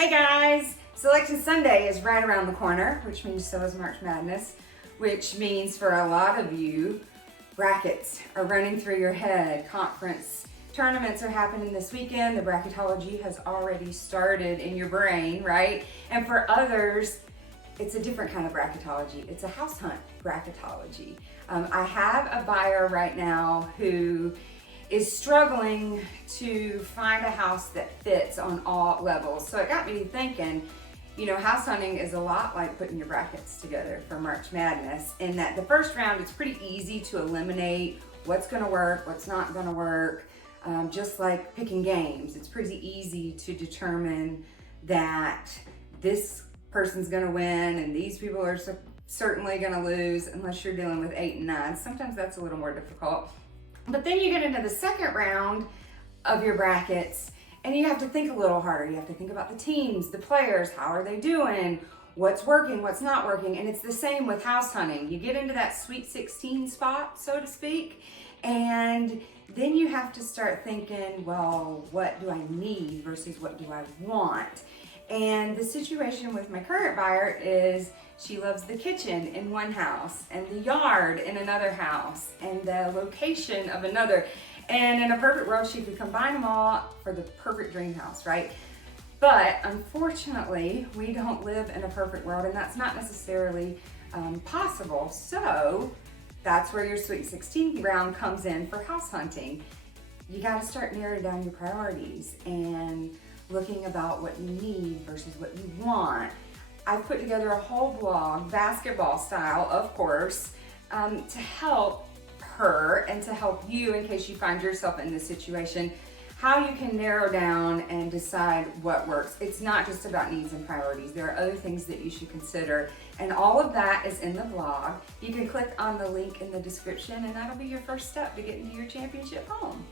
Hey guys! Selection Sunday is right around the corner, which means so is March Madness, which means for a lot of you, brackets are running through your head. Conference tournaments are happening this weekend. The bracketology has already started in your brain, right? And for others, it's a different kind of bracketology. It's a house hunt bracketology. I have a buyer right now who is struggling to find a house that fits on all levels. So it got me thinking, you know, house hunting is a lot like putting your brackets together for March Madness, in that the first round, it's pretty easy to eliminate what's gonna work, what's not gonna work. Just like picking games, it's pretty easy to determine that this person's gonna win and these people are certainly gonna lose, unless you're dealing with 8 and 9. Sometimes that's a little more difficult. But then you get into the second round of your brackets and you have to think a little harder. You have to think about the teams, the players, how are they doing, what's working, what's not working. And it's the same with house hunting. You get into that Sweet 16 spot, so to speak, and then you have to start thinking, well, what do I need versus what do I want? And the situation with my current buyer is she loves the kitchen in one house and the yard in another house and the location of another. And in a perfect world, she could combine them all for the perfect dream house, right? But unfortunately, we don't live in a perfect world, and that's not necessarily possible. So that's where your Sweet 16 round comes in for house hunting. You gotta start narrowing down your priorities and looking about what you need versus what you want. I've put together a whole blog, basketball style, of course, to help her and to help you in case you find yourself in this situation, how you can narrow down and decide what works. It's not just about needs and priorities. There are other things that you should consider, and all of that is in the blog. You can click on the link in the description, and that'll be your first step to get into your championship home.